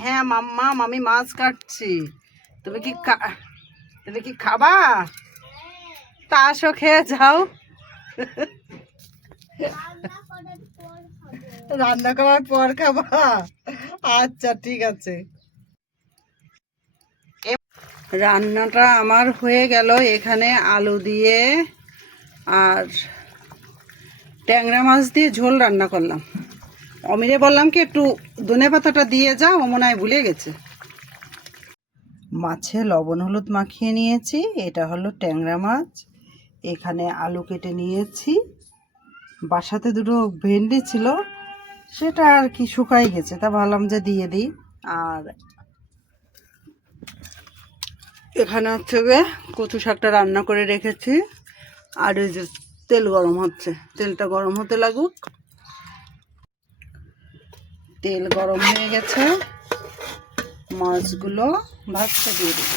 হ্যাঁ মাম্মা, আমি মাছ কাটছি। তুমি কি খাবা? তা আসো, খেয়ে যাও। রান্না করার পর খাবা? আচ্ছা ঠিক আছে। রান্নাটা আমার হয়ে গেল। এখানে আলু দিয়ে আর ট্যাংরা মাছ দিয়ে ঝোল রান্না করলাম। অমিরে বললাম কি একটু ধনেপাতাটা দিয়ে যাও, ও মনে হয় ভুলে গেছে। মাছে লবণ হলুদ মাখিয়ে নিয়েছি। এটা হলো ট্যাংরা মাছ। এখানে আলু কেটে নিয়েছি। বাসাতে দুটো ভেন্ডি ছিল, সেটা আর কি শুকাই গেছে, তা ভাবলাম যে দিয়ে দিই। আর এখানে হচ্ছে গিয়ে কচু শাকটা রান্না করে রেখেছি। আর এই যে তেল গরম হচ্ছে, তেলটা গরম হতে লাগুক। তেল গরম হয়ে গেছে, মাছগুলো ভাজতে দিয়ে দেব।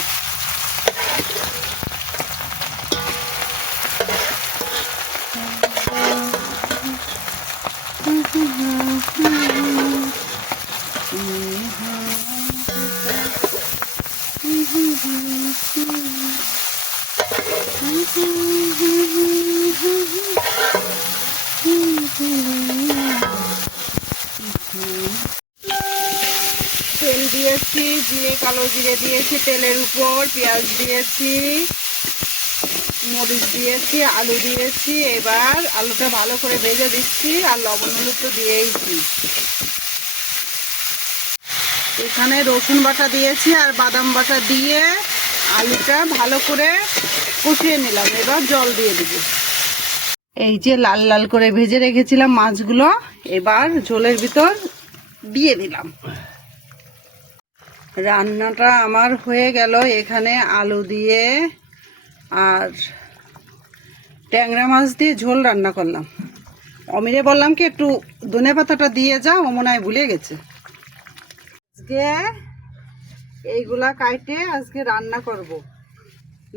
তেল দিয়েছি, জিরে কালো জিরে দিয়েছি, তেলের উপর পেঁয়াজ দিয়েছি, মরিচ দিয়েছি, আলু দিয়েছি। এবার আলুটা ভালো করে ভেজে দিচ্ছি আর লবণ হলুদ তো দিয়েইছি। এখানে রসুন বাটা দিয়েছি আর বাদাম বাটা দিয়ে আলুটা ভালো করে কষিয়ে নিলাম। এবার জল দিয়ে দিব। এই যে লাল লাল করে ভেজে রেখেছিলাম মাছগুলো, এবার ঝোলের ভিতর দিয়ে দিলাম। রান্নাটা আমার হয়ে গেল। এখানে আলু দিয়ে আর ট্যাংরা মাছ দিয়ে ঝোল রান্না করলাম। অমিরে বললাম কি একটু ধনেপাতাটা দিয়ে যাও, ও মনে হয় ভুলে গেছে। আজকে এইগুলা কাটে আজকে রান্না করব,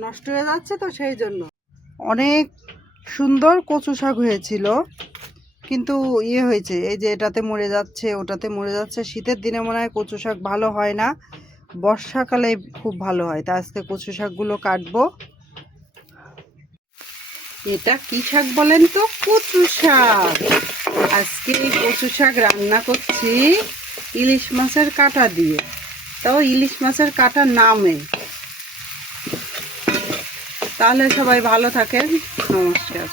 নষ্ট হয়ে যাচ্ছে তো সেই জন্য। অনেক সুন্দর কচু শাক হয়েছিল, কিন্তু হয়েছে এই যে এটাতে মরে যাচ্ছে, ওটাতে মরে যাচ্ছে। শীতের দিনে মনে হয় কচু শাক ভালো হয় না, বর্ষাকালে খুব ভালো হয়। তা আজকে কচু শাকগুলো কাটবো। এটা কি শাক বলেন তো? কচু শাক। আজকে এই কচু শাক রান্না করছি ইলিশ মাছের কাঁটা দিয়ে, তাও ইলিশ মাছের কাঁটা নামে। তাহলে সবাই ভালো থাকেন, নমস্কার।